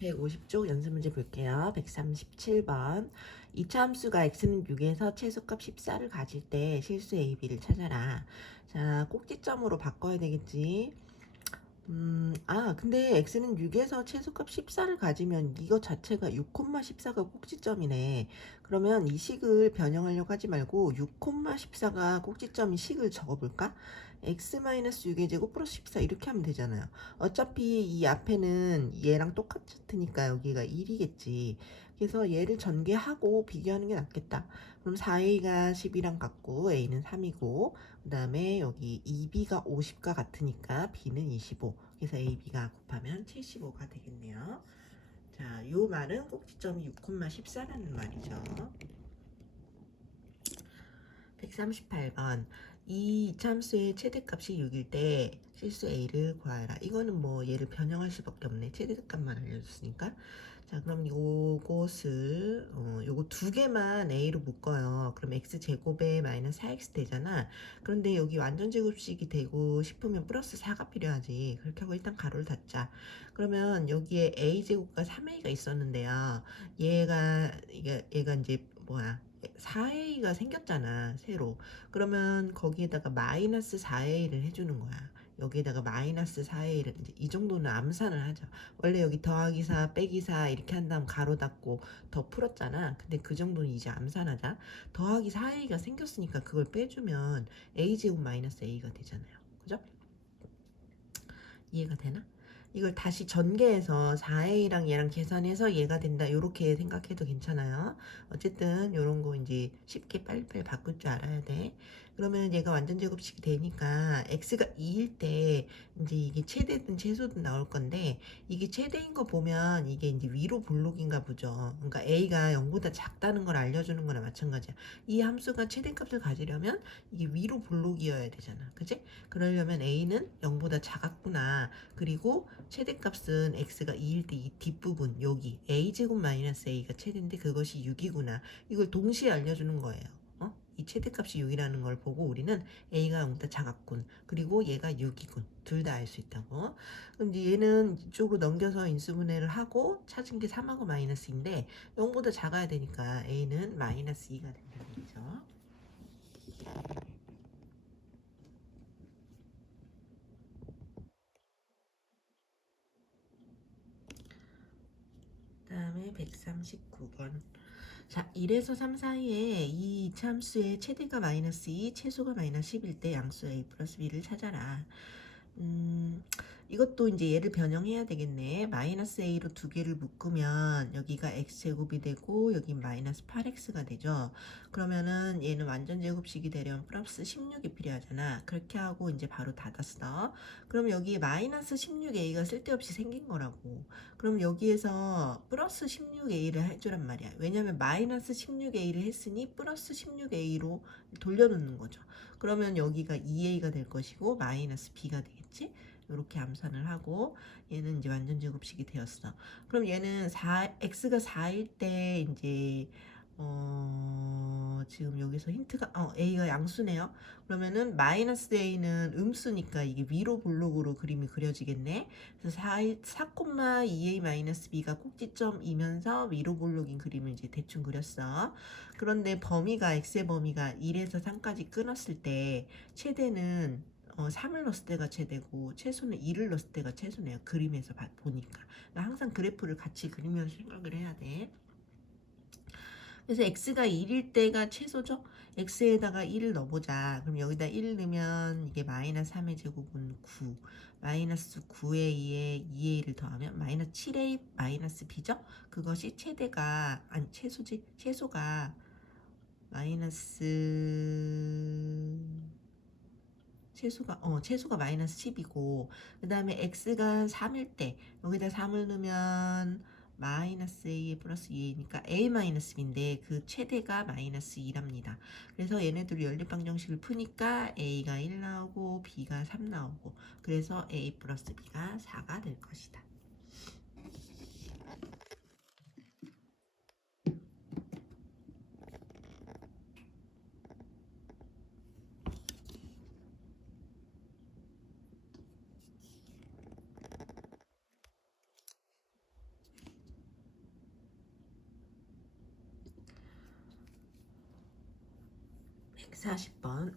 150쪽 연습 문제 볼게요. 137번. 이차 함수가 x는 6에서 최소값 14를 가질 때 실수 a, b를 찾아라. 자, 꼭지점으로 바꿔야 되겠지. 근데 x는 6에서 최소값 14를 가지면 이거 자체가 6,14가 꼭지점이네. 그러면 이 식을 변형하려고 하지 말고 6,14가 꼭지점인 식을 적어볼까? x-6의 제곱 플러스 14 이렇게 하면 되잖아요. 어차피 이 앞에는 얘랑 똑같으니까 여기가 1이겠지. 그래서 얘를 전개하고 비교하는 게 낫겠다. 그럼 4a가 10이랑 같고 a는 3이고 그 다음에 여기 2b가 50과 같으니까 b는 25. 그래서 ab가 곱하면 75가 되겠네요. 자, 요 말은 꼭지점이 6,14라는 말이죠. 138번. 이 참수의 최대값이 6일 때 실수 a를 구하라. 이거는 뭐 얘를 변형할 수밖에 없네. 최대값만 알려줬으니까. 자, 그럼 요거 두 개만 a로 묶어요. 그럼 x제곱에 마이너스 4x 되잖아. 그런데 여기 완전 제곱식이 되고 싶으면 플러스 4가 필요하지. 그렇게 하고 일단 가로를 닫자. 그러면 여기에 a제곱과 3a가 있었는데요. 얘가 이제 뭐야? 4a가 생겼잖아, 새로. 그러면 거기에다가 마이너스 4a를 해주는 거야. 여기에다가 마이너스 4a를 이제 이 정도는 암산을 하죠. 원래 여기 더하기 4, 빼기 4 이렇게 한 다음 가로 닫고 더 풀었잖아. 근데 그 정도는 이제 암산하자. 더하기 4a가 생겼으니까 그걸 빼주면 a제곱 마이너스 a가 되잖아요. 그죠? 이해가 되나? 이걸 다시 전개해서 4a랑 얘랑 계산해서 얘가 된다 이렇게 생각해도 괜찮아요. 어쨌든 이런 거 이제 쉽게 빨리빨리 바꿀 줄 알아야 돼. 그러면 얘가 완전 제곱식이 되니까 x가 2일 때 이제 이게 최대든 최소든 나올 건데 이게 최대인 거 보면 이게 이제 위로 볼록인가 보죠. 그러니까 a가 0보다 작다는 걸 알려주는 거나 마찬가지야. 이 함수가 최대값을 가지려면 이게 위로 볼록이어야 되잖아. 그치? 그러려면 a는 0보다 작았구나. 그리고 최대값은 x가 2일 때 이 뒷부분 여기 a제곱 마이너스 a가 최대인데 그것이 6이구나. 이걸 동시에 알려주는 거예요. 이 최대값이 6이라는 걸 보고 우리는 a가 0보다 작았군. 그리고 얘가 6이군. 둘 다 알 수 있다고. 그럼 이제 얘는 이쪽으로 넘겨서 인수분해를 하고 찾은 게 3하고 마이너스인데 0보다 작아야 되니까 a는 마이너스 2가 된다는 얘기죠. 다음에 139번. 자, 1에서 3 사이에 이 참수의 최대가 마이너스 2, 최소가 마이너스 10일 때 양수 a 플러스 b를 찾아라. 음, 이것도 이제 얘를 변형해야 되겠네. 마이너스 a로 두 개를 묶으면 여기가 x제곱이 되고 여기 마이너스 8x가 되죠. 그러면은 얘는 완전 제곱식이 되려면 플러스 16이 필요하잖아. 그렇게 하고 이제 바로 닫았어. 그럼 여기에 마이너스 16a가 쓸데없이 생긴 거라고. 그럼 여기에서 플러스 16a를 해주란 말이야. 왜냐면 마이너스 16a를 했으니 플러스 16a로 돌려놓는 거죠. 그러면 여기가 2a가 될 것이고 마이너스 b가 되겠지? 이렇게 암산을 하고 얘는 이제 완전 제곱식이 되었어. 그럼 얘는 x가 4일 때 이제 지금 여기서 힌트가 a가 양수네요. 그러면은 마이너스 a는 음수니까 이게 위로 볼록으로 그림이 그려지겠네. 그래서 4,2a 마이너스 b가 꼭지점이면서 위로 볼록인 그림을 이제 대충 그렸어. 그런데 범위가 x의 범위가 1에서 3까지 끊었을 때 최대는 3을 넣었을 때가 최대고 최소는 2를 넣었을 때가 최소네요. 그림에서 보니까. 그러니까 항상 그래프를 같이 그리면서 생각을 해야 돼. 그래서 x가 1일 때가 최소죠. x에다가 1을 넣어보자. 그럼 여기다 1 넣으면 이게 마이너스 3의 제곱은 9. 마이너스 9에 2에 2a를 더하면 마이너스 7a 마이너스 b죠. 그것이 최소지. 최소가 마이너스 최소가 마이너스 10이고 그 다음에 x가 3일 때 여기다 3을 넣으면 마이너스 a 플러스 2a니까 a 마이너스 b인데 그 최대가 마이너스 2랍니다. 그래서 얘네들 연립방정식을 푸니까 a가 1 나오고 b가 3 나오고 그래서 a 플러스 b가 4가 될 것이다. 140번.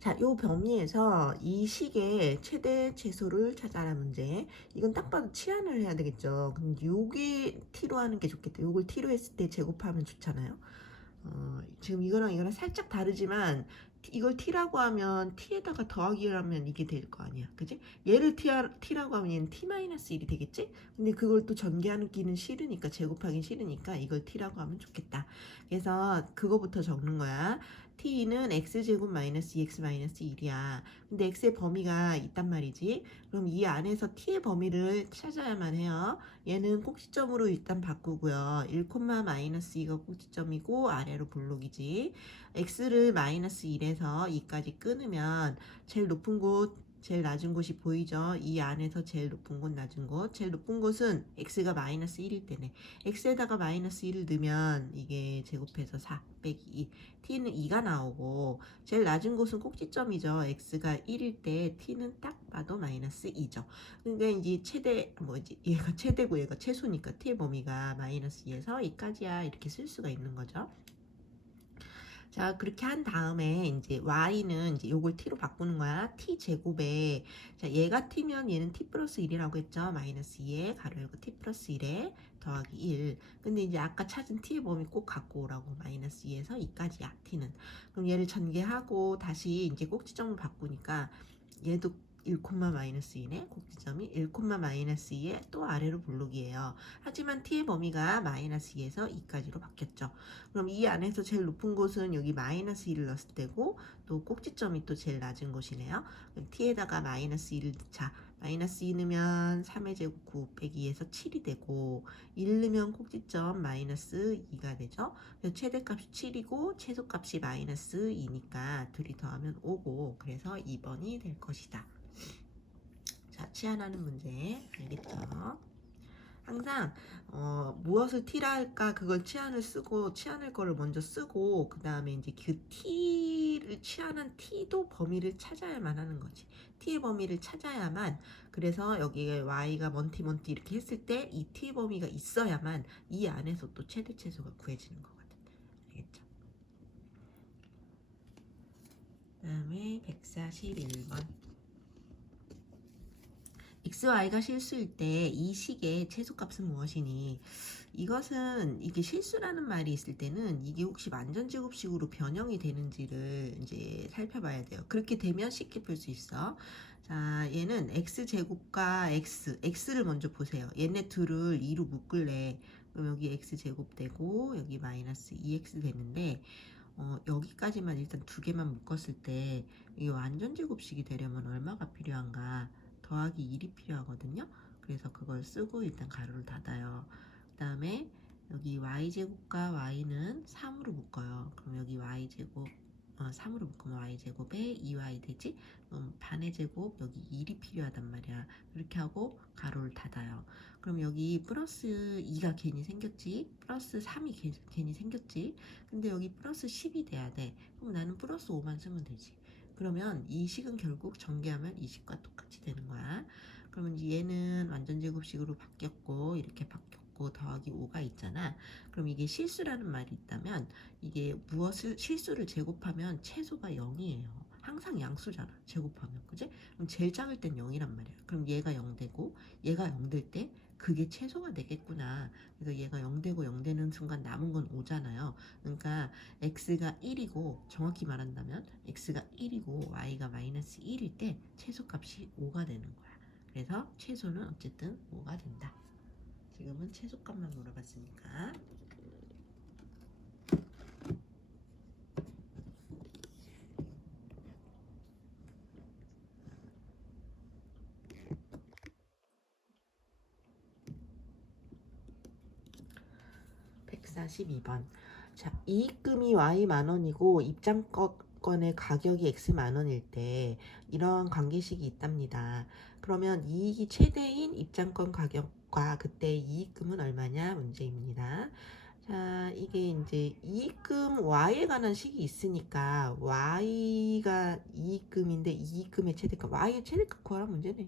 자, 요 범위에서 이 식의 최대 최소를 찾아라 문제. 이건 딱 봐도 치환을 해야 되겠죠. 근데 요게 t로 하는 게 좋겠다. 요걸 t로 했을 때 제곱하면 좋잖아요. 지금 이거랑 살짝 다르지만 이걸 t라고 하면 t에다가 더하기를 하면 이게 될 거 아니야. 그지? 얘를 t라고 하면 얘는 t-1이 되겠지? 근데 그걸 또 전개하기는 싫으니까, 제곱하기 싫으니까 이걸 t라고 하면 좋겠다. 그래서 그거부터 적는 거야. t는 x제곱 마이너스 2x 마이너스 1이야. 근데 x의 범위가 있단 말이지. 그럼 이 안에서 t의 범위를 찾아야만 해요. 얘는 꼭지점으로 일단 바꾸고요. 1, 마이너스 2가 꼭지점이고 아래로 블록이지. x를 마이너스 1에서 2까지 끊으면 제일 높은 곳, 제일 낮은 곳이 보이죠? 이 안에서 제일 높은 곳, 낮은 곳. 제일 높은 곳은 x가 마이너스 1일 때네. x에다가 마이너스 1을 넣으면 이게 제곱해서 4 빼기 2. t는 2가 나오고 제일 낮은 곳은 꼭지점이죠. x가 1일 때 t는 딱 봐도 마이너스 2죠. 그러니까 이제 최대 뭐지? 얘가 최대고 얘가 최소니까 t의 범위가 마이너스 2에서 2까지야 이렇게 쓸 수가 있는 거죠. 자, 그렇게 한 다음에 이제 y는 이제 요걸 t로 바꾸는 거야. t 제곱에 자, 얘가 t면 얘는 t 플러스 1이라고 했죠. 마이너스 2에 가로 열고 t 플러스 1에 더하기 1. 근데 이제 아까 찾은 t의 범위 꼭 갖고 오라고. 마이너스 2에서 2까지야, t는. 그럼 얘를 전개하고 다시 이제 꼭지점을 바꾸니까 얘도 1, 마이너스 2네. 꼭지점이 1, 마이너스 2에 또 아래로 블록이에요. 하지만 t의 범위가 마이너스 2에서 2까지로 바뀌었죠. 그럼 이 안에서 제일 높은 곳은 여기 마이너스 1을 넣었을 때고 또 꼭지점이 또 제일 낮은 곳이네요. 그럼 t에다가 마이너스 1을 넣자. 마이너스 2 넣으면 3의 제곱 9 빼기 2에서 7이 되고 1 넣으면 꼭지점 마이너스 2가 되죠. 그래서 최대값이 7이고 최소값이 마이너스 2니까 둘이 더하면 5고 그래서 2번이 될 것이다. 자, 치환하는 문제 알겠죠? 항상 무엇을 t라 할까 그걸 치환을 쓰고 치환할 거를 먼저 쓰고 그 다음에 이제 그 t를 치환한 t도 범위를 찾아야만 하는 거지. t의 범위를 찾아야만 그래서 여기에 y가 먼티 이렇게 했을 때 이 t의 범위가 있어야만 이 안에서 또 최대 최소가 구해지는 거거든. 알겠죠? 그 다음에 141번 xy가 실수일 때 이 식의 최소값은 무엇이니? 이것은 이게 실수라는 말이 있을 때는 이게 혹시 완전제곱식으로 변형이 되는지를 이제 살펴봐야 돼요. 그렇게 되면 쉽게 풀 수 있어. 자, 얘는 x제곱과 x를 먼저 보세요. 얘네 둘을 2로 묶을래. 그럼 여기 x제곱 되고 여기 마이너스 2x 되는데 여기까지만 일단 두 개만 묶었을 때 이게 완전제곱식이 되려면 얼마가 필요한가? 더하기 1이 필요하거든요. 그래서 그걸 쓰고 일단 가로를 닫아요. 그 다음에 여기 y제곱과 y는 3으로 묶어요. 그럼 여기 y제곱 3으로 묶으면 y제곱에 2y 되지? 그럼 반의 제곱 여기 1이 필요하단 말이야. 그렇게 하고 가로를 닫아요. 그럼 여기 플러스 2가 괜히 생겼지? 플러스 3이 괜히 생겼지? 근데 여기 플러스 10이 돼야 돼. 그럼 나는 플러스 5만 쓰면 되지. 그러면 이 식은 결국 전개하면 이 식과 똑같이 되는 거야. 그러면 이제 얘는 완전제곱식으로 바뀌었고 이렇게 바뀌었고 더하기 5가 있잖아. 그럼 이게 실수라는 말이 있다면 이게 무엇을 실수를 제곱하면 최소가 0이에요. 항상 양수잖아. 제곱하면 그지? 그럼 제일 작을 땐 0이란 말이야. 그럼 얘가 0 되고 얘가 0 될 때 그게 최소가 되겠구나. 그래서 얘가 0 되고 0 되는 순간 남은 건 5잖아요. 그러니까 x가 1이고 정확히 말한다면 x가 1이고 y가 마이너스 1일 때 최소값이 5가 되는 거야. 그래서 최소는 어쨌든 5가 된다. 지금은 최소값만 물어봤으니까. (142번) 자, 이익금이 y 만원이고 입장권의 가격이 x 만원일 때 이러한 관계식이 있답니다. 그러면 이익이 최대인 입장권 가격과 그때 이익금은 얼마냐 문제입니다. 자, 이게 이제 이익금 y에 관한 식이 있으니까 y가 이익금인데 이익금의 최대값 y의 최대값 구하라 문제네.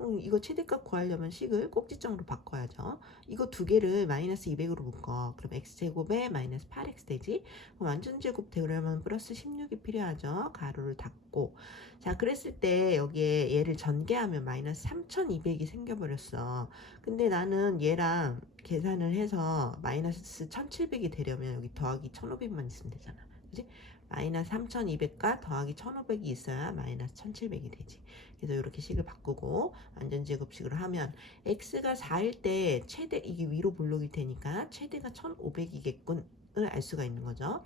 그럼 이거 최대값 구하려면 식을 꼭지점으로 바꿔야죠. 이거 두 개를 마이너스 200으로 묶어. 그럼 x제곱에 마이너스 8x 되지? 그럼 완전제곱 되려면 플러스 16이 필요하죠. 가로를 닫고. 자, 그랬을 때 여기에 얘를 전개하면 마이너스 3200이 생겨버렸어. 근데 나는 얘랑 계산을 해서 마이너스 1700이 되려면 여기 더하기 1500만 있으면 되잖아. 그지? 마이너스 3200과 더하기 1500이 있어야 마이너스 1700이 되지. 그래서 이렇게 식을 바꾸고 완전제곱식으로 하면 x가 4일 때 최대, 이게 위로 볼록일 테니까 최대가 1500이겠군을 알 수가 있는 거죠.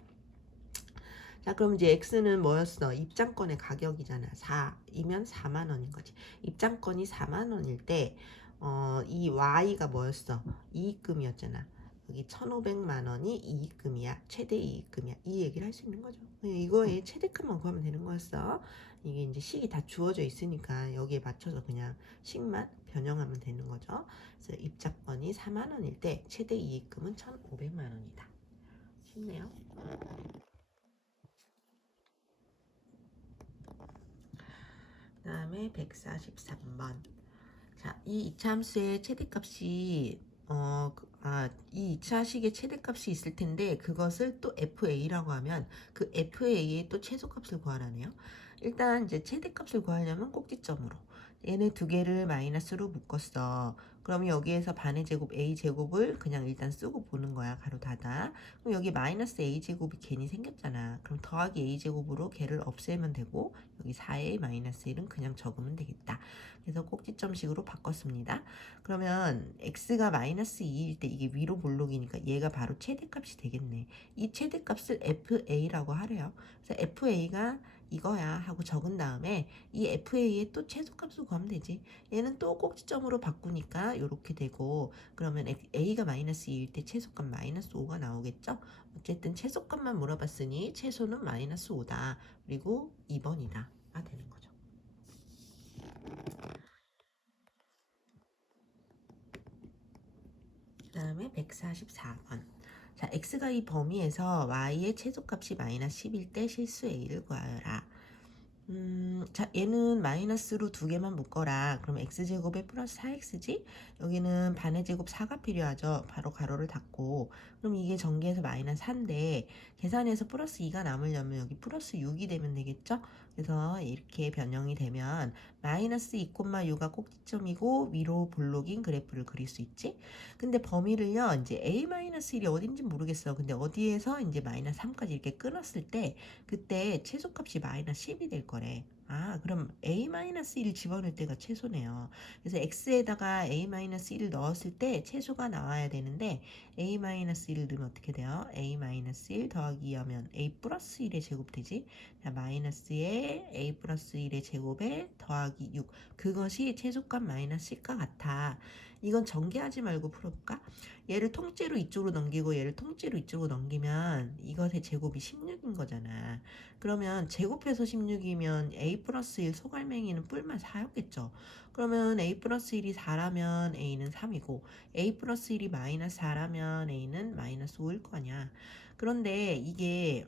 자, 그럼 이제 x는 뭐였어? 입장권의 가격이잖아. 4이면 4만 원인 거지. 입장권이 4만 원일 때 이 y가 뭐였어? 이익금이었잖아. 여기 1,500만 원이 이익금이야. 최대 이익금이야. 이 얘기를 할 수 있는 거죠. 이거에 최대값만 구하면 되는 거였어. 이게 이제 식이 다 주어져 있으니까 여기에 맞춰서 그냥 식만 변형하면 되는 거죠. 그래서 입장권이 4만 원일 때 최대 이익금은 1,500만 원이다. 쉽네요. 그 다음에 143번. 자, 이 이차함수의 최대값이 이 2차식의 최대값이 있을 텐데 그것을 또 FA라고 하면 그 FA의 또 최소값을 구하라네요. 일단 이제 최대값을 구하려면 꼭지점으로 얘네 두 개를 마이너스로 묶었어. 그럼 여기에서 반의 제곱 A 제곱을 그냥 일단 쓰고 보는 거야. 가로 닫아. 그럼 여기 마이너스 A 제곱이 괜히 생겼잖아. 그럼 더하기 A 제곱으로 걔를 없애면 되고 여기 4A 마이너스 1은 그냥 적으면 되겠다. 그래서 꼭지점식으로 바꿨습니다. 그러면 x가 마이너스 2일 때 이게 위로 볼록이니까 얘가 바로 최대값이 되겠네. 이 최대값을 FA라고 하래요. 그래서 FA가 이거야 하고 적은 다음에 이 FA의 또 최소값을 구하면 되지. 얘는 또 꼭지점으로 바꾸니까 이렇게 되고 그러면 A가 마이너스 2일 때 최소값 마이너스 5가 나오겠죠. 어쨌든 최소값만 물어봤으니 최소는 마이너스 5다. 그리고 2번이다. 가 되는 거죠. 그 다음에 144번. 자, x가 이 범위에서 y의 최소값이 마이너스 10일 때 실수 a를 구하여라. 자, 얘는 마이너스로 두 개만 묶어라. 그럼 x제곱에 플러스 4x지? 여기는 반의 제곱 4가 필요하죠. 바로 가로를 닫고. 그럼 이게 전개해서 마이너스 4인데 계산해서 플러스 2가 남으려면 여기 플러스 6이 되면 되겠죠? 그래서 이렇게 변형이 되면 마이너스 2,6가 꼭지점이고 위로 볼록인 그래프를 그릴 수 있지? 근데 범위를요, 이제 a-1이 어딘지 모르겠어. 근데 어디에서 이제 마이너스 3까지 이렇게 끊었을 때 그때 최소값이 마이너스 10이 될 거래. 아, 그럼 a-1을 집어넣을 때가 최소네요. 그래서 x에다가 a-1을 넣었을 때 최소가 나와야 되는데 a-1을 넣으면 어떻게 돼요? a-1 더하기 2 하면 a 플러스 1의 제곱 되지? 자, 마이너스에 a 플러스 1의 제곱에 더하기 6. 그것이 최소값 마이너스 10과 같아. 이건 전개하지 말고 풀어볼까? 얘를 통째로 이쪽으로 넘기고 얘를 통째로 이쪽으로 넘기면 이것의 제곱이 16인 거잖아. 그러면 제곱해서 16이면 a 플러스 1 소갈맹이는 뿔만 4였겠죠. 그러면 a 플러스 1이 4라면 a는 3이고 a 플러스 1이 마이너스 4라면 a는 마이너스 5일 거 아니야. 그런데 이게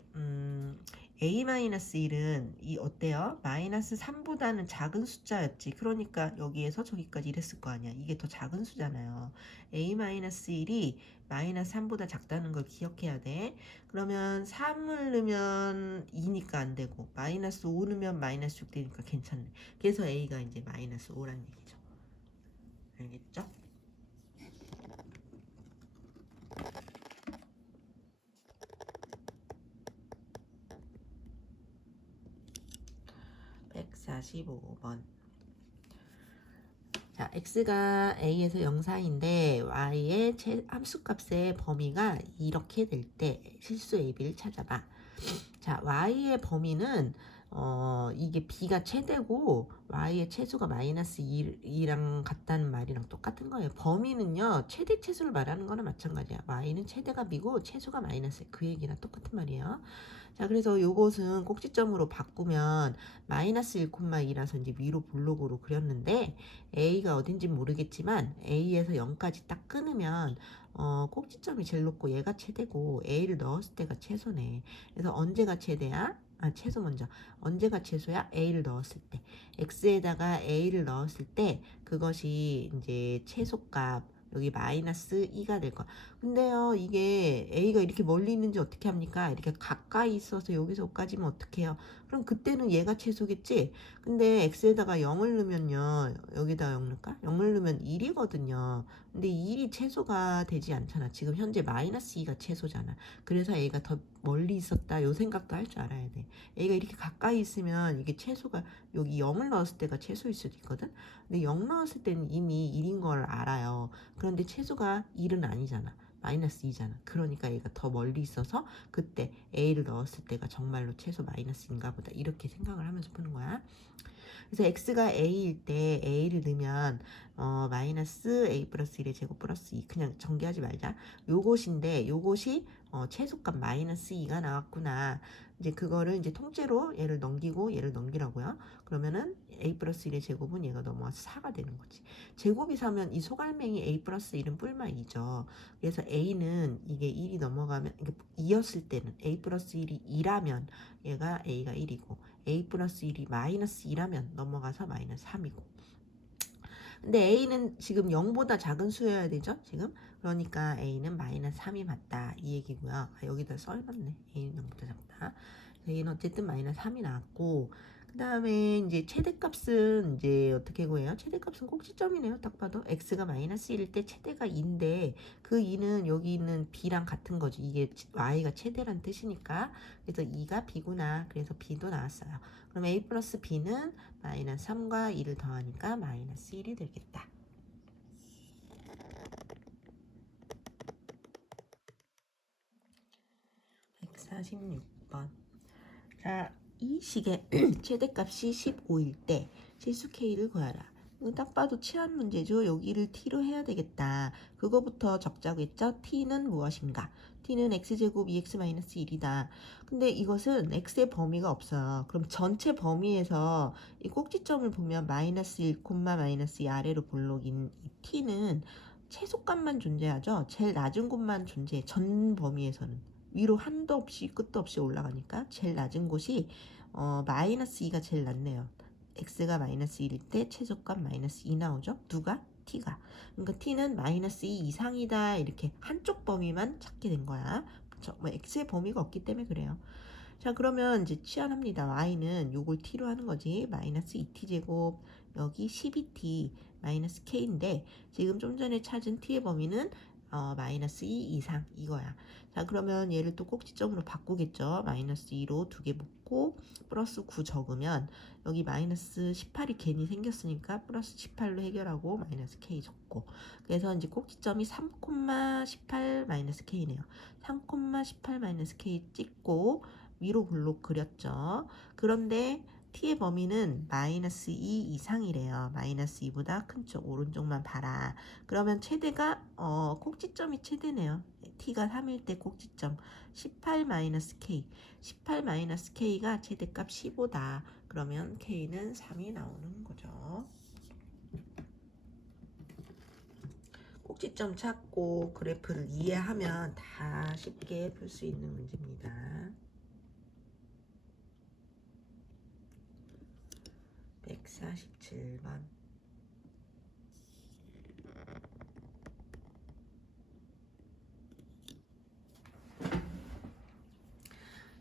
a-1은 이 어때요? 마이너스 3보다는 작은 숫자였지. 그러니까 여기에서 저기까지 이랬을 거 아니야. 이게 더 작은 수잖아요. a-1이 마이너스 3보다 작다는 걸 기억해야 돼. 그러면 3을 넣으면 2니까 안 되고 마이너스 5 넣으면 마이너스 6 되니까 괜찮네. 그래서 a가 이제 마이너스 5란 얘기죠. 알겠죠? 145번. 자, x가 a에서 0, 4인데 y의 함수값의 범위가 이렇게 될 때 실수 ab를 찾아봐. 자, y의 범위는 이게 b가 최대고 y의 최소가 마이너스 2랑 같다는 말이랑 똑같은 거예요. 범위는요, 최대 최소를 말하는 거나 마찬가지야. y는 최대가 b고 최소가 마이너스, 그 얘기랑 똑같은 말이에요. 자, 그래서 요것은 꼭지점으로 바꾸면 마이너스 1,2라서 이제 위로 볼록으로 그렸는데 a가 어딘지 모르겠지만 a에서 0까지 딱 끊으면 꼭지점이 제일 높고 얘가 최대고 a를 넣었을 때가 최소네. 그래서 언제가 최대야? 최소 먼저. 언제가 최소야? a를 넣었을 때. x에다가 a를 넣었을 때 그것이 이제 최소값 여기 마이너스 2가 될 거야. 근데요, 이게 a가 이렇게 멀리 있는지 어떻게 합니까? 이렇게 가까이 있어서 여기서까지면 어떻게 해요? 그럼 그때는 얘가 최소겠지? 근데 x에다가 0을 넣으면요. 여기다 0 넣을까? 0을 넣으면 1이거든요. 근데 1이 최소가 되지 않잖아. 지금 현재 마이너스 2가 최소잖아. 그래서 A가 더 멀리 있었다. 요 생각도 할 줄 알아야 돼. A가 이렇게 가까이 있으면 이게 최소가 여기 0을 넣었을 때가 최소일 수도 있거든. 근데 0 넣었을 때는 이미 1인 걸 알아요. 그런데 최소가 1은 아니잖아. 마이너스 2잖아. 그러니까 얘가 더 멀리 있어서 그때 A를 넣었을 때가 정말로 최소 마이너스인가 보다. 이렇게 생각을 하면서 푸는 거야. 그래서 x가 a일 때 a를 넣으면 마이너스 a 플러스 1의 제곱 플러스 2 그냥 전개하지 말자. 요것인데 요것이 최소값 마이너스 2가 나왔구나. 이제 그거를 이제 통째로 얘를 넘기고 얘를 넘기라고요. 그러면은 a 플러스 1의 제곱은 얘가 넘어와서 4가 되는 거지. 제곱이 4면 이 소갈맹이 a 플러스 1은 뿔마 2죠. 그래서 a는 이게 1이 넘어가면 2였을 때는 a 플러스 1이 2라면 얘가 a가 1이고 a 플러스 1이 마이너스 2라면 넘어가서 마이너스 3이고. 근데 a는 지금 0보다 작은 수여야 되죠 지금. 그러니까 a는 마이너스 3이 맞다 이 얘기고요. 여기다 써놨네. a는 0보다 작다. a는 어쨌든 마이너스 3이 나왔고, 그 다음에 이제 최대값은 이제 어떻게 구해요? 최대값은 꼭지점이네요. 딱 봐도 x가 마이너스 1일 때 최대가 2인데 그 2는 여기 있는 b랑 같은 거지. 이게 y가 최대란 뜻이니까. 그래서 2가 b구나. 그래서 b도 나왔어요. 그럼 a 플러스 b는 마이너스 3과 2를 더하니까 마이너스 1이 되겠다. (146번) 자, 이 식의 최대값이 15일 때 실수 k를 구하라. 이거 딱 봐도 치환 문제죠. 여기를 t로 해야 되겠다. 그거부터 적자고 했죠. t는 무엇인가? t는 x제곱 2x-1이다. 근데 이것은 x의 범위가 없어요. 그럼 전체 범위에서 이 꼭지점을 보면 마이너스 1, 마이너스 2 아래로 볼록인 이 t는 최소값만 존재하죠. 제일 낮은 곳만 존재해. 전 범위에서는. 위로 한도 없이 끝도 없이 올라가니까 제일 낮은 곳이 마이너스 2가 제일 낮네요. x가 마이너스 1일 때 최소값 마이너스 2 나오죠. 누가? t가. 그러니까 t는 마이너스 2 이상이다. 이렇게 한쪽 범위만 찾게 된 거야. x의 범위가 없기 때문에 그래요. 자, 그러면 이제 치환합니다. y는 요걸 t로 하는 거지. 마이너스 2t 제곱 여기 12t 마이너스 k인데 지금 좀 전에 찾은 t의 범위는 마이너스 2 이상 이거야. 자, 그러면 얘를 또 꼭지점으로 바꾸겠죠. 마이너스 2로 두 개 묶고 플러스 9 적으면 여기 마이너스 18이 괜히 생겼으니까 플러스 18로 해결하고 마이너스 k 적고, 그래서 이제 꼭지점이 3,18 마이너스 k네요. 3,18 마이너스 k 찍고 위로 블록 그렸죠. 그런데 t의 범위는 마이너스 2 이상이래요. 마이너스 2보다 큰 쪽 오른쪽만 봐라. 그러면 최대가 꼭지점이 최대네요. t가 3일 때 꼭지점 18 마이너스 k 18 마이너스 k가 최대값 15다. 그러면 k는 3이 나오는 거죠. 꼭지점 찾고 그래프를 이해하면 다 쉽게 풀 수 있는 문제입니다. 147번.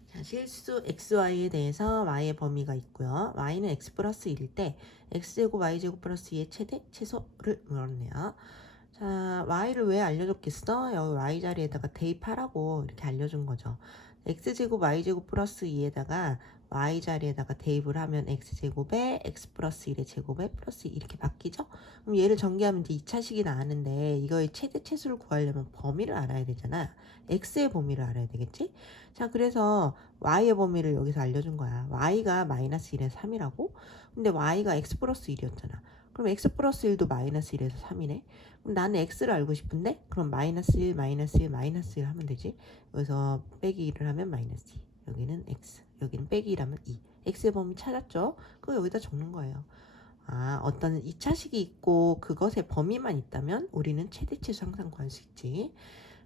자, 실수 xy에 대해서 y의 범위가 있고요. y는 x 플러스 1일 때 x제곱 y제곱 플러스 2의 최대 최소를 물었네요. 자, y를 왜 알려줬겠어? 여기 y 자리에다가 대입하라고 이렇게 알려준 거죠. x제곱 y제곱 플러스 2에다가 y 자리에다가 대입을 하면 x제곱에 x 플러스 1의 제곱에 플러스 2 이렇게 바뀌죠? 그럼 얘를 전개하면 이제 2차식이 나왔는데 이거의 최대 최소를 구하려면 범위를 알아야 되잖아. x의 범위를 알아야 되겠지? 자, 그래서 y의 범위를 여기서 알려준 거야. y가 마이너스 1에서 3이라고? 근데 y가 x 플러스 1이었잖아. 그럼 x 플러스 1도 마이너스 1에서 3이네. 그럼 나는 x를 알고 싶은데 그럼 마이너스 1, 마이너스 1, 마이너스 1 하면 되지. 여기서 빼기 1을 하면 마이너스 2. 여기는 x, 여기는 빼기 1하면 2. x의 범위 찾았죠? 그거 여기다 적는 거예요. 어떤 2차식이 있고 그것의 범위만 있다면 우리는 최대 최소 항상 구할 수 있지.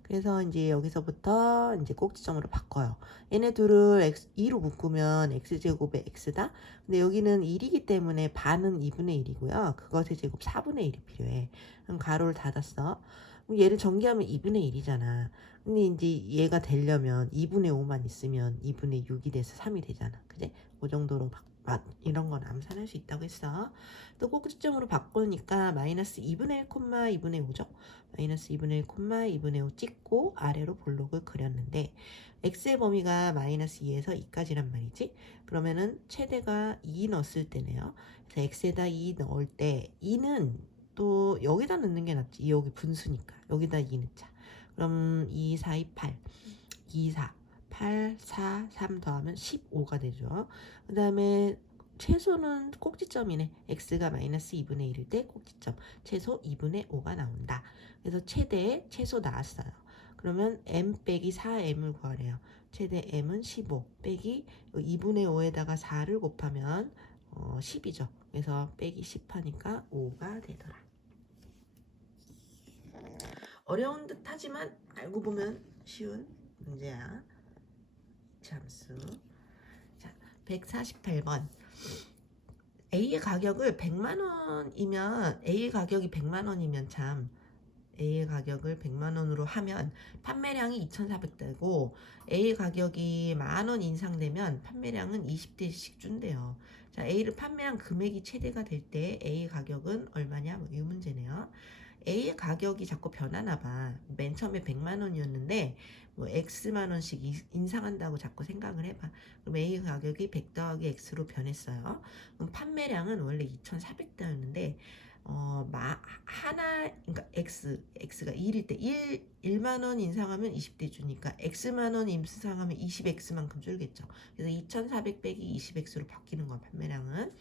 그래서 이제 여기서부터 이제 꼭지점으로 바꿔요. 얘네 둘을 2로 묶으면 x제곱의 x다. 근데 여기는 1이기 때문에 반은 2분의 1이고요. 그것의 제곱 4분의 1이 필요해. 그럼 가로를 닫았어. 그럼 얘를 전개하면 2분의 1이잖아. 근데 이제 얘가 되려면 2분의 5만 있으면 2분의 6이 돼서 3이 되잖아. 그지? 그 정도로 이런 건 암산할 수 있다고 했어. 또 꼭지점으로 바꾸니까 마이너스 2분의 1, 2분의 5죠. 마이너스 2분의 1, 2분의 5 찍고 아래로 볼록을 그렸는데 x의 범위가 마이너스 2에서 2까지란 말이지. 그러면은 최대가 2 넣었을 때네요. 그래서 x에다 2 넣을 때 2는 또 여기다 넣는 게 낫지. 여기 분수니까 여기다 2 넣자. 그럼 2, 4, 2, 8 2, 4 8, 4, 3 더하면 15가 되죠. 그 다음에 최소는 꼭지점이네. x가 마이너스 2분의 1일 때 꼭지점 최소 2분의 5가 나온다. 그래서 최대 최소 나왔어요. 그러면 m 빼기 4m을 구하래요. 최대 m은 15 빼기 2분의 5에다가 4를 곱하면 10이죠. 그래서 빼기 10 하니까 5가 되더라. 어려운 듯 하지만 알고 보면 쉬운 문제야. 잠수. 자, 148번. A의 가격을 100만원이면 A의 가격이 100만원이면 참 A의 가격을 100만원으로 하면 판매량이 2,400대고 A의 가격이 만원 인상되면 판매량은 20대씩 준대요. 자, A를 판매한 금액이 최대가 될 때 A의 가격은 얼마냐? 뭐 이 문제네요. A의 가격이 자꾸 변하나 봐. 맨 처음에 100만원이었는데 뭐 X만 원씩 인상한다고 자꾸 생각을 해봐. 그럼 A 가격이 100 더하기 X로 변했어요. 그럼 판매량은 원래 2,400대였는데 그러니까 X가 1일 때 1만 원 인상하면 20대 주니까 X만 원 인상하면 20X만큼 줄겠죠. 그래서 2,400 빼기 20X로 바뀌는 거야, 판매량은.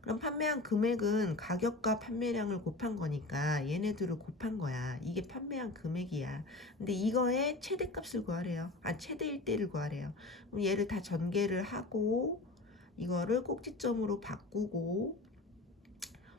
그럼 판매한 금액은 가격과 판매량을 곱한 거니까 얘네들을 곱한 거야. 이게 판매한 금액이야. 근데 이거의 최대값을 구하래요. 최대일 때를 구하래요. 그럼 얘를 다 전개를 하고 이거를 꼭지점으로 바꾸고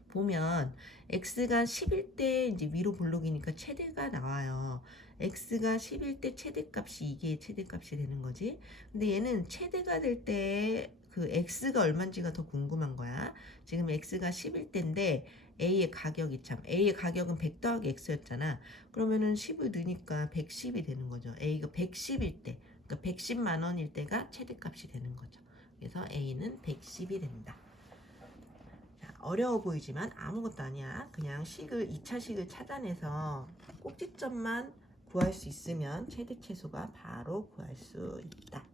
보면 x가 10일 때 이제 위로 볼록이니까 최대가 나와요. x가 10일 때 최대값이 이게 최대값이 되는 거지. 근데 얘는 최대가 될 때 그 x가 얼마인지가 더 궁금한 거야. 지금 x가 10일 때인데 A의 가격이 A의 가격은 100 더하기 x였잖아. 그러면은 10을 넣으니까 110이 되는 거죠. A가 110일 때, 그러니까 110만 원일 때가 최대값이 되는 거죠. 그래서 A는 110이 된다. 어려워 보이지만 아무것도 아니야. 그냥 2차 식을 찾아내서 꼭지점만 구할 수 있으면 최대 최소가 바로 구할 수 있다.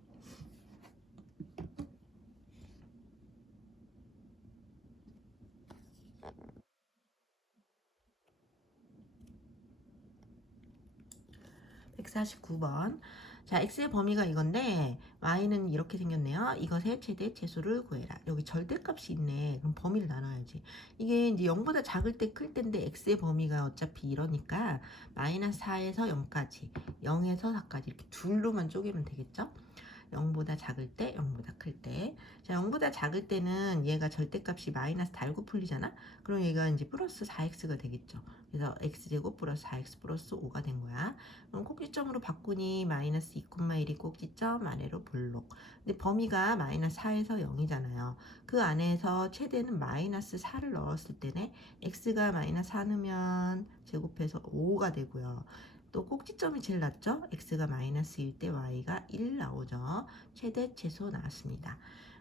(149번) 자, x의 범위가 이건데 y는 이렇게 생겼네요. 이것의 최대 최소를 구해라. 여기 절대값이 있네. 그럼 범위를 나눠야지. 이게 이제 0보다 작을 때 클 때인데 x의 범위가 어차피 이러니까 마이너스 4에서 0까지 0에서 4까지 이렇게 둘로만 쪼개면 되겠죠. 0보다 작을 때, 0보다 클 때. 자, 0보다 작을 때는 얘가 절대값이 마이너스 달고 풀리잖아? 그럼 얘가 이제 플러스 4x가 되겠죠. 그래서 x제곱 플러스 4x 플러스 5가 된 거야. 그럼 꼭지점으로 바꾸니 마이너스 2,1이 꼭지점 아래로 볼록. 근데 범위가 마이너스 4에서 0이잖아요. 그 안에서 최대는 마이너스 4를 넣었을 때네. x가 마이너스 4 넣으면 제곱해서 5가 되고요. 또 꼭지점이 제일 낮죠? x가 마이너스 1 때 y가 1 나오죠. 최대 최소 나왔습니다.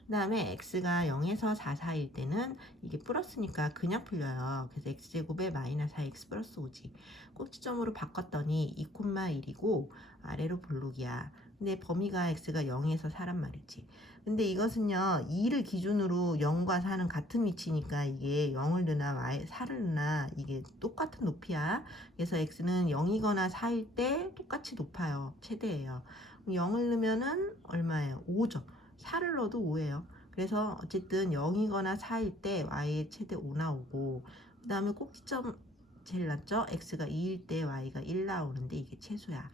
그 다음에 x가 0에서 4 사이일 때는 이게 플러스니까 그냥 풀려요. 그래서 x제곱에 마이너스 4x 플러스 5지. 꼭지점으로 바꿨더니 2,1이고 아래로 볼록이야. 근데 범위가 x가 0에서 4란 말이지. 근데 이것은요 2를 기준으로 0과 4는 같은 위치니까 이게 0을 넣나 4를 넣나 이게 똑같은 높이야. 그래서 x는 0이거나 4일 때 똑같이 높아요. 최대예요. 0을 넣으면은 얼마예요? 5죠. 4를 넣어도 5예요. 그래서 어쨌든 0이거나 4일 때 y의 최대 5 나오고 그 다음에 꼭지점 제일 낮죠? x가 2일 때 y가 1 나오는데 이게 최소야.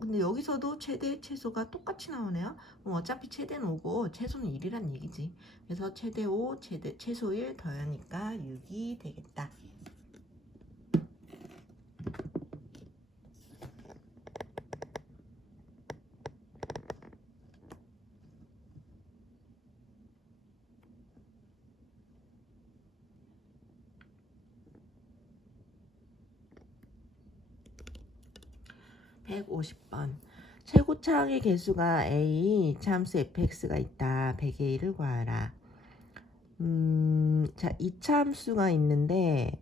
근데 여기서도 최대 최소가 똑같이 나오네요. 그럼 어차피 최대는 5고 최소는 1이란 얘기지. 그래서 최대 5, 최소 1 더하니까 6이 되겠다. 150번. 최고차항의 개수가 a, 참수 fx가 있다. 100a를 구하라. 자, 이차함수가 있는데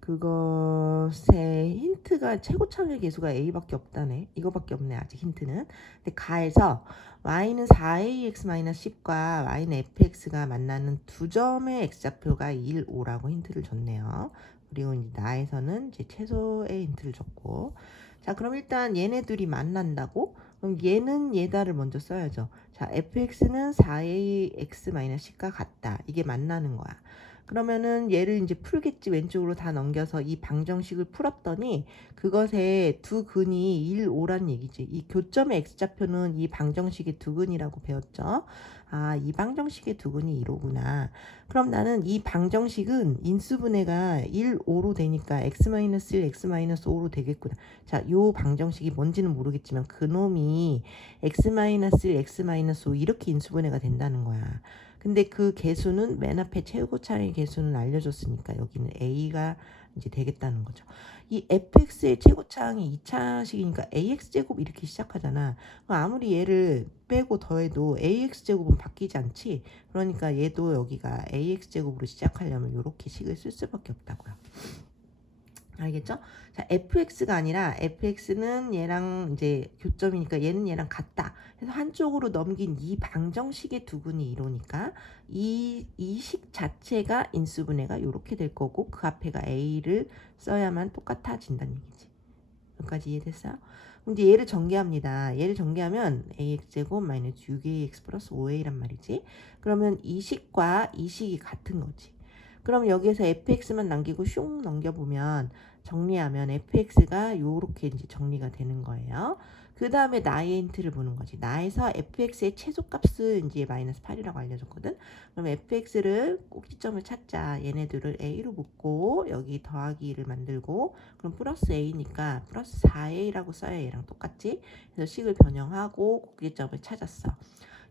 그것의 힌트가 최고차항의 개수가 a밖에 없다네. 이거밖에 없네. 아직 힌트는. 근데 가에서 y는 4ax-10과 y는 fx가 만나는 두 점의 x좌표가 1, 5라고 힌트를 줬네요. 그리고 이제 나에서는 이제 최소의 힌트를 줬고. 자, 그럼 일단 얘네 둘이 만난다고? 그럼 얘는 얘다를 먼저 써야죠. 자, fx는 4ax-10과 같다. 이게 만나는 거야. 그러면은 얘를 이제 풀겠지. 왼쪽으로 다 넘겨서 이 방정식을 풀었더니 그것의 두 근이 1, 5란 얘기지. 이 교점의 x좌표는 이 방정식의 두 근이라고 배웠죠. 아, 이 방정식의 두 근이 1호구나. 그럼 나는 이 방정식은 인수분해가 1, 5로 되니까 x-1, x-5로 되겠구나. 자, 요 방정식이 뭔지는 모르겠지만 그놈이 x-1, x-5 이렇게 인수분해가 된다는 거야. 근데 그 개수는 맨 앞에 최고차의 개수는 알려줬으니까 여기는 a가 이제 되겠다는 거죠. 이 fx의 최고차항이 2차식이니까 ax제곱 이렇게 시작하잖아. 아무리 얘를 빼고 더해도 ax제곱은 바뀌지 않지. 그러니까 얘도 여기가 ax제곱으로 시작하려면 이렇게 식을 쓸 수밖에 없다고요. 알겠죠? 자, fx가 아니라 fx는 얘랑 이제 교점이니까 얘는 얘랑 같다. 그래서 한쪽으로 넘긴 이 방정식의 두근이 이러니까 이 식 자체가 인수분해가 이렇게 될 거고 그 앞에가 a를 써야만 똑같아진다는 얘기지. 여기까지 이해됐어요? 근데 얘를 전개합니다. 얘를 전개하면 ax제곱 마이너스 6ax 플러스 5a란 말이지. 그러면 이 식과 이 식이 같은 거지. 그럼 여기에서 fx만 남기고 슝 넘겨보면 정리하면 fx가 요렇게 이제 정리가 되는 거예요. 그 다음에 나의 힌트를 보는 거지. 나에서 fx의 최소값을 이제 마이너스 8이라고 알려줬거든. 그럼 fx를 꼭지점을 찾자. 얘네들을 a로 묶고 여기 더하기를 만들고 그럼 플러스 a니까 플러스 4a라고 써야 얘랑 똑같지. 그래서 식을 변형하고 꼭지점을 찾았어.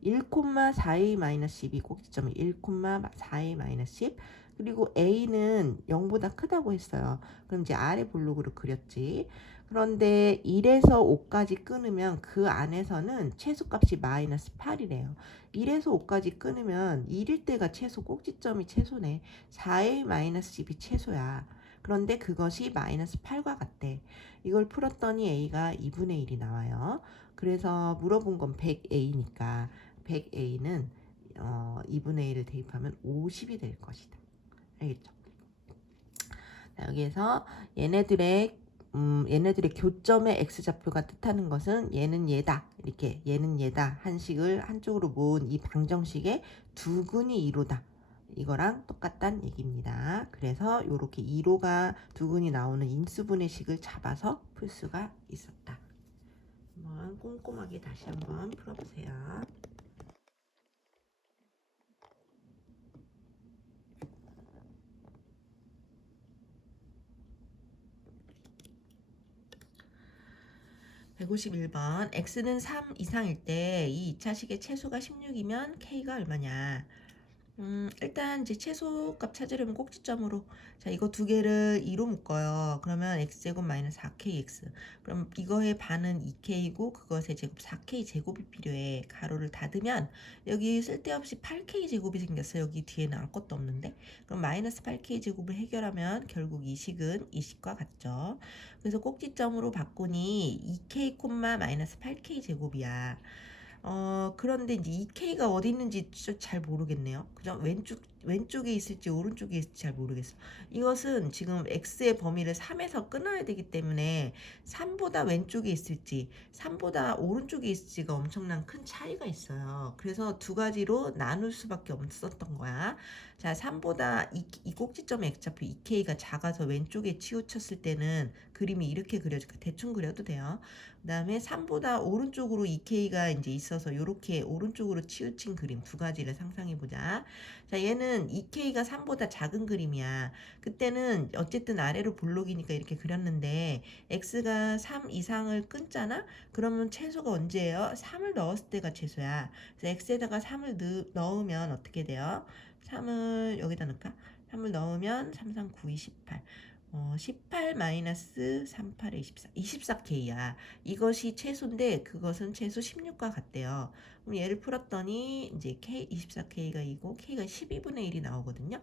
1,4a-12 꼭지점이 1,4a-10 그리고 a는 0보다 크다고 했어요. 그럼 이제 아래 블록으로 그렸지. 그런데 1에서 5까지 끊으면 그 안에서는 최소값이 마이너스 8이래요. 1에서 5까지 끊으면 1일 때가 최소, 꼭지점이 최소네. 4a 마이너스 10이 최소야. 그런데 그것이 마이너스 8과 같대. 이걸 풀었더니 a가 2분의 1이 나와요. 그래서 물어본 건 100a니까 100a는 2분의 1을 대입하면 50이 될 것이다. 알겠죠? 자, 여기에서 얘네들의 교점의 x좌표가 뜻하는 것은 얘는 얘다. 이렇게 얘는 얘다. 한식을 한쪽으로 모은 이 방정식의 두근이 2로다. 이거랑 똑같다는 얘기입니다. 그래서 이렇게 2로가 두근이 나오는 인수분해 식을 잡아서 풀 수가 있었다. 한번 꼼꼼하게 다시 한번 풀어보세요. 151번 x는 3 이상일 때 이 2차식의 최소가 16이면 k가 얼마냐. 일단 이제 최소값 찾으려면 꼭지점으로 자 이거 두 개를 2로 묶어요. 그러면 x제곱 마이너스 4kx 그럼 이거의 반은 2k고 그것의 제곱 4k 제곱이 필요해. 가로를 닫으면 여기 쓸데없이 8k 제곱이 생겼어요. 여기 뒤에는 아무것도 없는데 그럼 마이너스 8k 제곱을 해결하면 결국 이 식은 이 식과 같죠. 그래서 꼭지점으로 바꾸니 2k 마이너스 8k 제곱이야. 그런데 이제 2K가 어디 있는지 진짜 잘 모르겠네요. 그죠? 왼쪽에 있을지 오른쪽에 있을지 잘 모르겠어. 이것은 지금 X의 범위를 3에서 끊어야 되기 때문에 3보다 왼쪽에 있을지 3보다 오른쪽에 있을지가 엄청난 큰 차이가 있어요. 그래서 두 가지로 나눌 수밖에 없었던 거야. 자, 3보다 이 꼭지점의 X좌표 2K가 작아서 왼쪽에 치우쳤을 때는 그림이 이렇게 그려질까? 대충 그려도 돼요. 그 다음에 3보다 오른쪽으로 2K가 이제 있어서 이렇게 오른쪽으로 치우친 그림 두 가지를 상상해 보자. 자, 얘는 2K가 3보다 작은 그림이야. 그때는 어쨌든 아래로 볼록이니까 이렇게 그렸는데 X가 3 이상을 끊잖아? 그러면 최소가 언제예요? 3을 넣었을 때가 최소야. 그래서 X에다가 3을 넣으면 어떻게 돼요? 3을 여기다 넣을까? 3을 넣으면 3, 3, 9, 28. 18 마이너스 38에 24, 24K야. 이것이 최소인데 그것은 최소 16과 같대요. 그럼 얘를 풀었더니 이제 K 24K가 이고 K가 12분의 1이 나오거든요.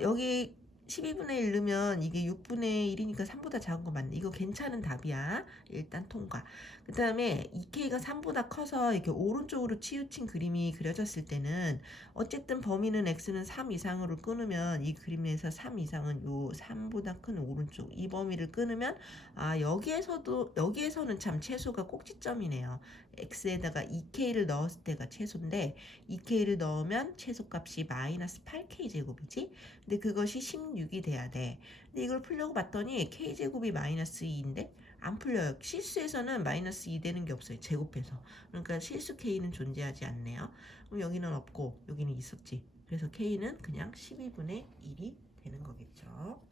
여기 12분의 1 넣으면 이게 6분의 1이니까 3보다 작은 거 맞네. 이거 괜찮은 답이야. 일단 통과. 그 다음에 2K가 3보다 커서 이렇게 오른쪽으로 치우친 그림이 그려졌을 때는 어쨌든 범위는 X는 3 이상으로 끊으면 이 그림에서 3 이상은 요 3보다 큰 오른쪽 이 범위를 끊으면 여기에서는 참 최소가 꼭지점이네요. X에다가 2K를 넣었을 때가 최소인데 2K를 넣으면 최소값이 마이너스 8K 제곱이지. 근데 그것이 16이 돼야 돼. 근데 이걸 풀려고 봤더니 K제곱이 마이너스 2인데 안 풀려요. 실수에서는 마이너스 2 되는 게 없어요. 제곱해서. 그러니까 실수 K는 존재하지 않네요. 그럼 여기는 없고 여기는 있었지. 그래서 K는 그냥 12분의 1이 되는 거겠죠.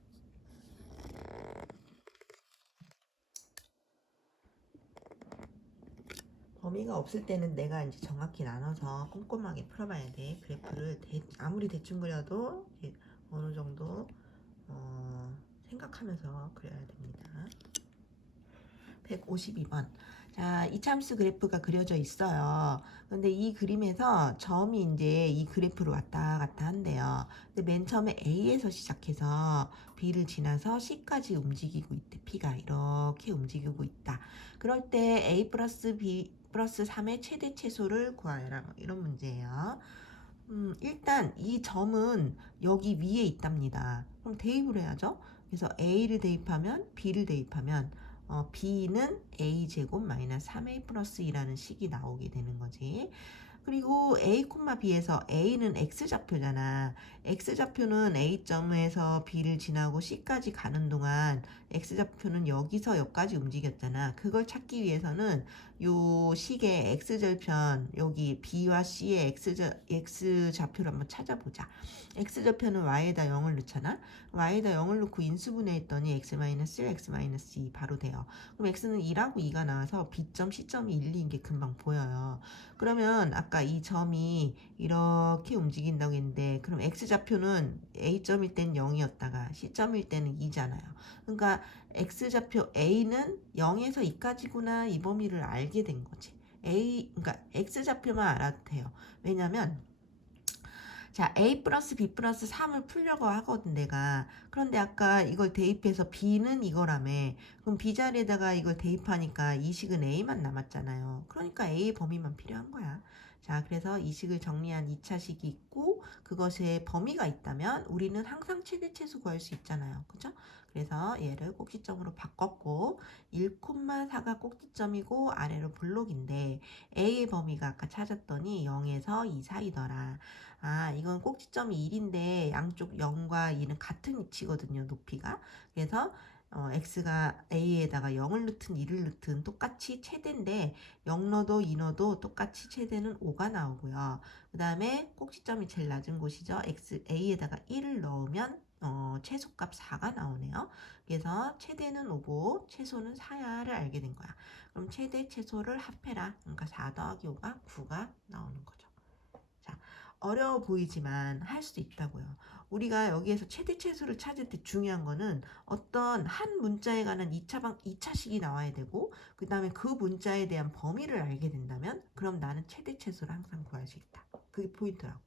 범위가 없을 때는 내가 이제 정확히 나눠서 꼼꼼하게 풀어봐야 돼. 그래프를 아무리 대충 그려도 어느 정도 생각하면서 그려야 됩니다. 152번. 자, 이참수 그래프가 그려져 있어요. 근데 이 그림에서 점이 이제 이 그래프로 왔다 갔다 한대요. 근데 맨 처음에 A에서 시작해서 B를 지나서 C까지 움직이고 있대. P가 이렇게 움직이고 있다. 그럴 때 A 플러스 B 플러스 3의 최대 최소를 구하여라. 이런 문제예요. 일단 이 점은 여기 위에 있답니다. 그럼 대입을 해야죠. 그래서 A를 대입하면 B를 대입하면 B는 A제곱 마이너스 3A 플러스 2라는 식이 나오게 되는 거지. 그리고 A, B에서 A는 X좌표잖아. X좌표는 A점에서 B를 지나고 C까지 가는 동안 X좌표는 여기서 여기까지 움직였잖아. 그걸 찾기 위해서는 요 식의 X절편, 여기 B와 C의 X좌표를 한번 찾아보자. X좌표는 Y에다 0을 넣잖아. Y에다 0을 넣고 인수분해했더니 X-1, X-2 바로 돼요. 그럼 X는 2라고 2가 나와서 B점, C점이 1, 2인 게 금방 보여요. 그러면 아까 이 점이 이렇게 움직인다고 했는데 그럼 X좌표는 A점일 땐 0이었다가 C점일 때는 2잖아요. 그러니까 X좌표 A는 0에서 2까지구나 이 범위를 알게 된 거지. 그러니까 X좌표만 알아도 돼요. 왜냐면 자, A 플러스 B 플러스 3을 풀려고 하거든, 내가. 그런데 아까 이걸 대입해서 B는 이거라며. 그럼 B 자리에다가 이걸 대입하니까 이 식은 A만 남았잖아요. 그러니까 A 범위만 필요한 거야. 자, 그래서 이 식을 정리한 2차식이 있고, 그것에 범위가 있다면 우리는 항상 최대 최소 구할 수 있잖아요. 그죠? 그래서 얘를 꼭지점으로 바꿨고, 1,4가 꼭지점이고, 아래로 블록인데, A의 범위가 아까 찾았더니 0에서 2 사이더라. 아, 이건 꼭지점이 1인데 양쪽 0과 2는 같은 위치거든요, 높이가. 그래서 x가 a에다가 0을 넣든 2를 넣든 똑같이 최대인데 0 넣어도 2 넣어도 똑같이 최대는 5가 나오고요. 그 다음에 꼭지점이 제일 낮은 곳이죠. a에다가 1을 넣으면 최소값 4가 나오네요. 그래서 최대는 5고 최소는 4야를 알게 된 거야. 그럼 최대 최소를 합해라. 그러니까 4 더하기 5가 9가 나오는 거죠. 자, 어려워 보이지만 할 수 있다고요. 우리가 여기에서 최대 최소를 찾을 때 중요한 거는 어떤 한 문자에 관한 2차식이 나와야 되고 그 다음에 그 문자에 대한 범위를 알게 된다면 그럼 나는 최대 최소를 항상 구할 수 있다. 그게 포인트라고.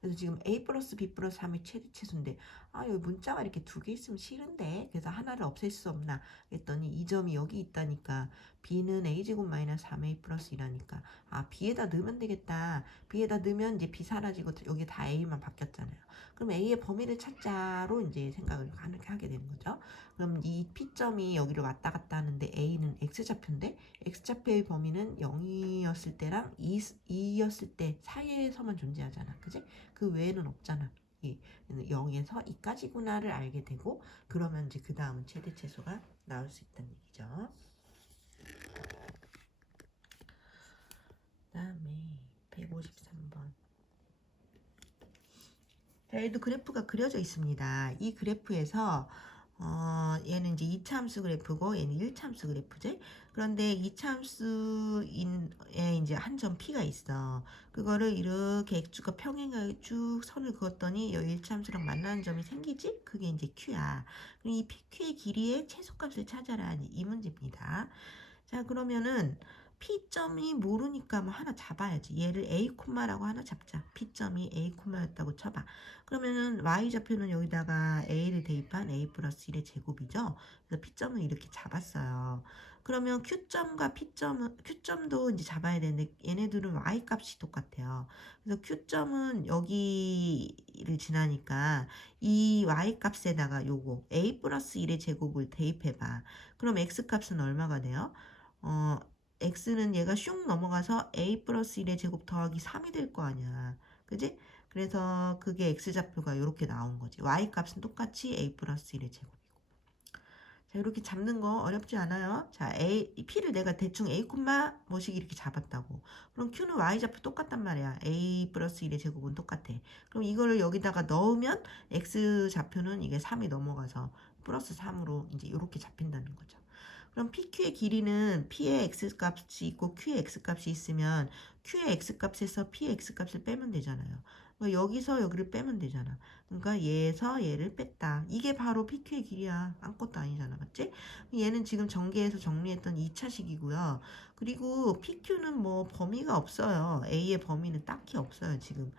그래서 지금 A 플러스 B 플러스 3이 최대 최소인데 여기 문자가 이렇게 두 개 있으면 싫은데 그래서 하나를 없앨 수 없나 했더니 이 점이 여기 있다니까 B는 A제곱 마이너스 3A 플러스 2라니까 B에다 넣으면 되겠다. B에다 넣으면 이제 B 사라지고 여기 다 A만 바뀌었잖아요. 그럼 A의 범위를 찾자로 이제 생각을 하게 되는 거죠. 그럼 이 P점이 여기를 왔다 갔다 하는데 A는 X좌표인데 X좌표의 범위는 0이었을 때랑 2였을 때 사이에서만 존재하잖아. 그지? 그 외에는 없잖아. 0에서 2까지구나를 알게 되고 그러면 이제 그 다음은 최대 최소가 나올 수 있다는 얘기죠. 다음에 153번. 자, 얘도 그래프가 그려져 있습니다. 이 그래프에서 얘는 이제 2차 함수 그래프고 얘는 1차 함수 그래프지. 그런데 2차 함수인에 이제 한 점 P가 있어. 그거를 이렇게 x축과 평행하게 쭉 선을 그었더니 여기 1차 함수랑 만나는 점이 생기지? 그게 이제 Q야. 그럼 이 PQ의 길이의 최소값을 찾아라. 이 문제입니다. 자, 그러면은 P점이 모르니까 뭐 하나 잡아야지. 얘를 A 콤마라고 하나 잡자. P점이 A 콤마였다고 쳐봐. 그러면은 Y좌표는 여기다가 A를 대입한 A 플러스 1의 제곱이죠. 그래서 P점을 이렇게 잡았어요. 그러면 Q점과 Q점도 이제 잡아야 되는데 얘네들은 Y 값이 똑같아요. 그래서 Q점은 여기를 지나니까 이 Y 값에다가 요거 A 플러스 1의 제곱을 대입해봐. 그럼 X 값은 얼마가 돼요? 어, x는 얘가 슝 넘어가서 a 플러스 1의 제곱 더하기 3이 될 거 아니야. 그지? 그래서 그게 x좌표가 이렇게 나온 거지. y 값은 똑같이 a 플러스 1의 제곱이고. 자, 이렇게 잡는 거 어렵지 않아요? 자, p를 내가 대충 a 콤마 뭐씩 이렇게 잡았다고. 그럼 q는 y좌표 똑같단 말이야. a 플러스 1의 제곱은 똑같아. 그럼 이거를 여기다가 넣으면 x좌표는 이게 3이 넘어가서 플러스 3으로 이제 이렇게 잡힌다는 거죠. 그럼 PQ의 길이는 P의 X값이 있고 Q의 X값이 있으면 Q의 X값에서 P의 X값을 빼면 되잖아요. 그러니까 여기서 여기를 빼면 되잖아. 그러니까 얘에서 얘를 뺐다. 이게 바로 PQ의 길이야. 아무것도 아니잖아. 맞지? 얘는 지금 전개해서 정리했던 2차식이고요. 그리고 PQ는 뭐 범위가 없어요. A의 범위는 딱히 없어요. 지금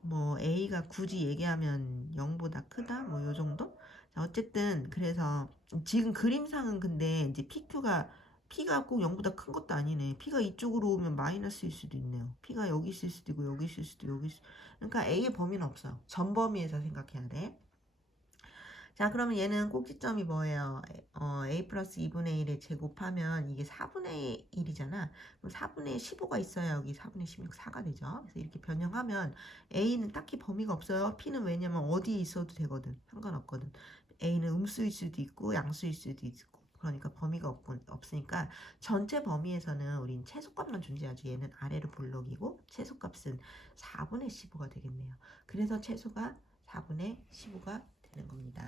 뭐 A가 굳이 얘기하면 0보다 크다? 뭐 요 정도? 자, 어쨌든 그래서 지금 그림상은 근데 이제 P가 꼭 0보다 큰 것도 아니네. P가 이쪽으로 오면 마이너스일 수도 있네요. P가 여기 있을 수도 있고 여기 있을 수도 여기 그러니까 A의 범위는 없어요. 전 범위에서 생각해야 돼. 자, 그러면 얘는 꼭지점이 뭐예요? a 플러스 2분의 1에 제곱하면 이게 4분의 1이잖아. 그럼 4분의 15가 있어야 여기 4분의 16, 4가 되죠. 그래서 이렇게 변형하면 a는 딱히 범위가 없어요. p는 왜냐면 어디에 있어도 되거든. 상관없거든. a는 음수일 수도 있고 양수일 수도 있고. 그러니까 범위가 없으니까 전체 범위에서는 우린 최소값만 존재하지. 얘는 아래로 볼록이고 최소값은 4분의 15가 되겠네요. 그래서 최소가 4분의 15가 되는 겁니다.